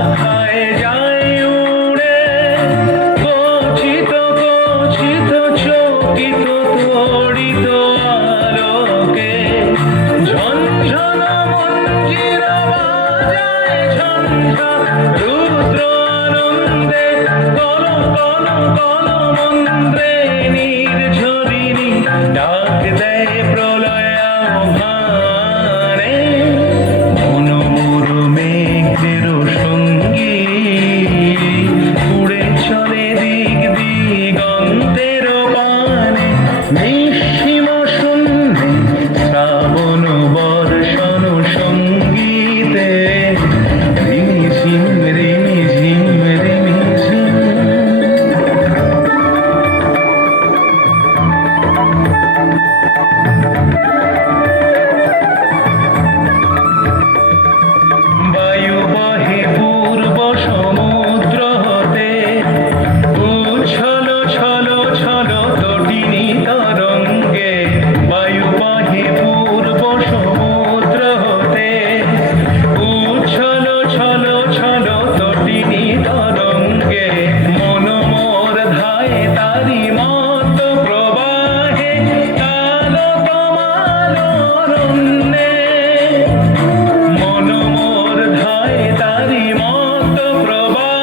Thank you. নদী মত প্রবাহ